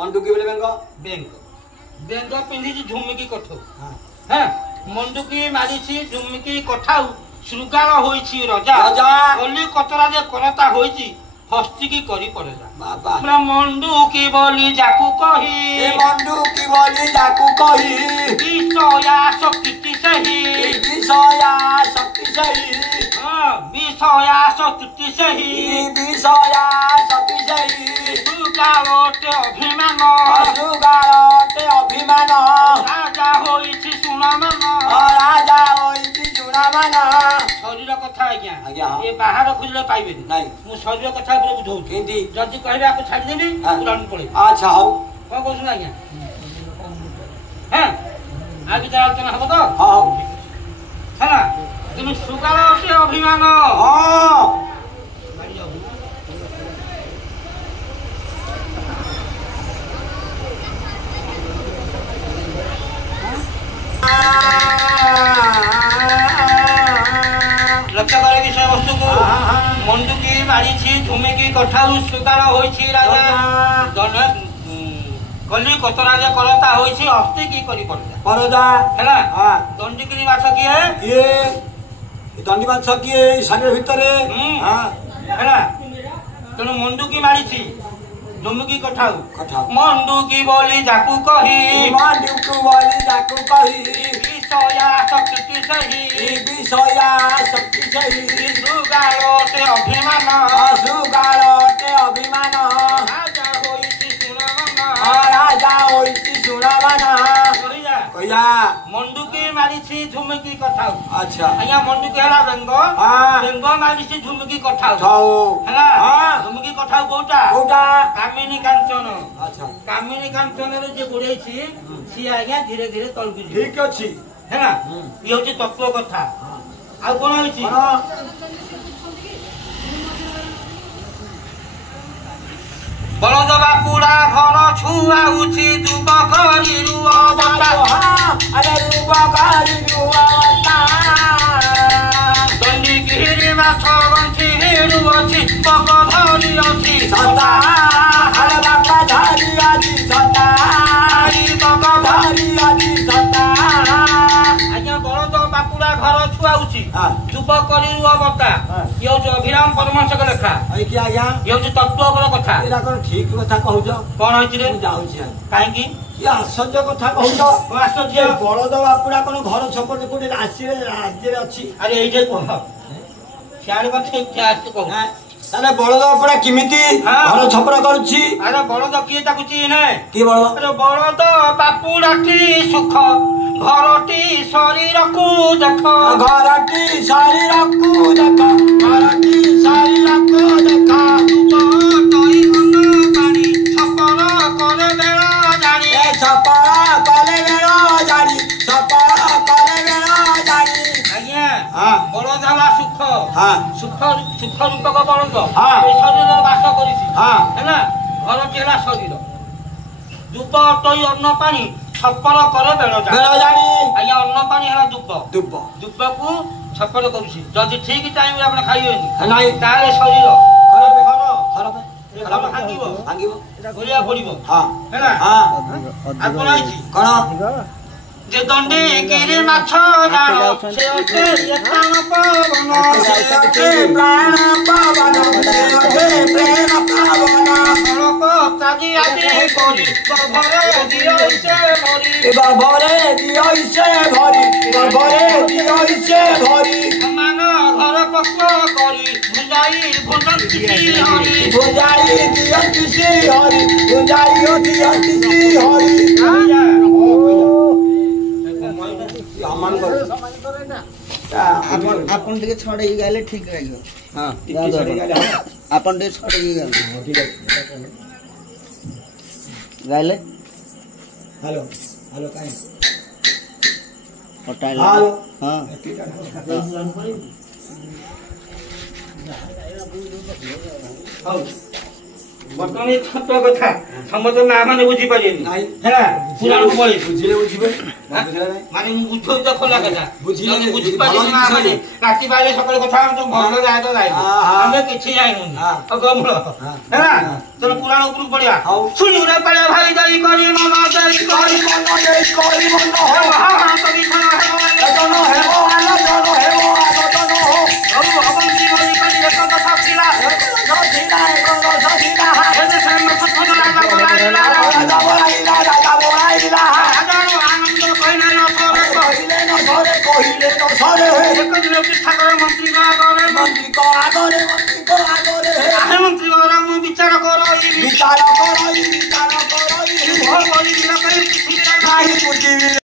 मंडुकी बोले बेंग बेंग बेंग पिंधी झुमकी कठौ हां मंडुकी मारिछि झुमकी कठाउ श्रृगाल होइछि राजा राजा कली कतरा जे करता होइछि हस्ती की करी पड़े जा बाबा मंडुकी बोली जाकू कही ए मंडुकी बोली जाकू कही विषया शक्ति सही विषया शक्ति सही हां विषया शक्ति सही विषया शक्ति सही श्रृगालटे अभिमान श्रृगालटे अभिमान राजा होइछि सुनामान राजा होइछि सुनामान शरीर कथा आज्ञा आज्ञा ए बाहर खुजले पाइबेनी नहीं मु शरीर कथा ऊपर बुझौ केंदी जदी कहबे आपको छाड़ देबी उड़ान पड़े अच्छा हो कोन कहू आज्ञा हां आगे आलोचना हबो तो हां है ना तुम सुगाल से अभिमान हां लक्ष्य करे विषय वस्तु को मंडुकी मारिछि झुमकी कठाउ सुगाल होइछि राजा जन कली कतरा जे करता होइछि हस्ती की करी परदा हैला हां दंडिकरी माछ किए ये दंडी माछ किए शरीर भीतर हां हैला तनु मंडुकी मारिछि झुमकी कठाउ मंडुकी बोली जाकू कही मंडुकी बोली जाकू कही विषया शक्ति सही विषया शक्ति सही श्रृगालटे अभिमान श्रृगालटे अभिमान राजा होइछि सुनामान राजा होइछि सुनामान कहिया मंडुकी मारिछि झुमकी कठाउ अच्छा आया मंडुकी हला बेंग हां बेंग मारिछि झुमकी कठाउ थाओ हला हां झुमकी कठाउ कोटा कोटा कामिनी कांचन अच्छा कामिनी कांचन रे जे गोड़ेछि सी आया धीरे धीरे तलकु ठीक अछि है ना ये होछि तत्व कथा आ कोन होछि बलद बापुड़ा घर छुआउछि दुब करी रुआ बता अरे दुब करी रुआ बता दंडी गिरी माछ गंठी हेडु अछि पक धरी अछि सता अरे बापा धरी अछि सता आई पक धरी अछि सता आज्ञा बलद बापुड़ा घर छुआउछि दुब करी रुआ बता यो जो अभिराम परमहंस के लेखा आई कि आज्ञा यो जो तत्व कथा एरा कोन ठीक कथा कहू छ कोन होइछि रे जाउछि काहे की ये आश्चर्य कथा कहू छ आश्चर्य बलद बापुड़ा कोन घर छपट कोटे राशि राज्य रे अछि अरे ए जे कह सियाड़ बथे क्या कह ताले बलद बापुड़ा किमिति घर छपट करूछि अरे बलद किए ताकू चिन्हे की बलद अरे बलद बापुड़ाटी सुख घरटी शरीर को देख घरटी शरीर को देख घरटी शरीर को देख तई अन्न पानी छपर करे बेड़ा जानी छपर करे बेड़ा जानी छपर करे बेड़ा जानी आज्ञा हां बलद हला सुख हां सुख सुख रूपक बलद हां ए शरीर बास करिछि हां हैना घरटी हला शरीर दुब तई अन्न पानी छपर करे बेड़ा जानी आज्ञा अन्न पानी हला दुब दुब दुब को छपर करूछि जदि ठीक टाइम रे आपण खाइबेनी नाही ताले शरीर खराब खराब खराब भांगिबो भांगिबो एटा गोलिया पड़िबो हां हैना हां आपण आइछि कोन जे दंडी गिरी माछ जानो से ओते एठान पवन से ओते प्राण पवन से ओते प्रेम पवन फलक ताजी आदि करी गभरे दियइसे भरी गभरे दियइसे भरी समान घर पक्क करी भुजाई भुजंती हरी भुजाई दियंती श्री हरि भुजाई दियंती श्री हरि समान करे ना आपण टिके छड़े गाले ठीक रहियो हां टिके छड़े गाले आपण टिके छड़े गाले ठीक है गाले हेलो हेलो काई पटाइल हेलो हां ବର୍ତ୍ତମାନ ଏଇ ଛୋଟ କଥା ସମସ୍ତେ ମା ମାନେ ବୁଝିପାରିବେନି ନାଇଁ। ହେଲା ପୁରାଣକୁ ପଳେଇବୁ ବୁଝିଲେ ବୁଝିବେ ବୁଝିଲେ ନାଇଁ ମାନେ ମୁଁ ବୁଝଉଛି ତ ଖୋଲା କଥା ବୁଝିଲେ ଯଦି ବୁଝିପାରିବେନି ମା ମାନେ ରାତି ପାଇଲେ ସକାଳେ କଥା ହଉଛୁ ଭଲ ଗାୟକ ଗାଇବୁ ଆମେ କିଛି ଜାଣିନୁନି ଗମୂଳ ହେଲା ତୋର ପୁରାଣ ଉପରକୁ ପଡିବା ହଉ। ଶୁଣିବୁରେ ପାଳିଆ ଭାଇ ଯାଇ କରି ମନ ଦେଇ କରି ମନ ଦେଇ କରି ମନ ହେବ ମହାଭାରତ ବିଷୟ ଆଲୋଚନ ହେବ ଆଲୋଚନ ହେବ ଆଲୋଚନ ହଉ ହଉ ଅବନ୍ତୀ ବୋଲି କରି ଏକ କଥା ଥିଲା ସଜିନା ଏକ ସଜିନା ଏ ଦେଶରେ ପ୍ରଥମ ରାଜା ବଳାଇଲା ରାଜା ବଳାଇଲା ହାଜାरो ଆନନ୍ଦ କହିଲେ ନ ସରେ କହିଲେ ନ ସରେ ଏକ ଦିନ ପିଠା କରେ ମନ୍ତ୍ରୀଙ୍କ ଆଗରେ ମନ୍ତ୍ରୀଙ୍କ ଆଗରେ ଆହେ ମନ୍ତ୍ରୀ ଘର ମୁଁ ବିଚାର କରଇ ବିଚାର କରଇ ଭଲ କରି ଦିନ କରି ପୃଥିବୀରେ ନାହିଁ ବୁଝିବି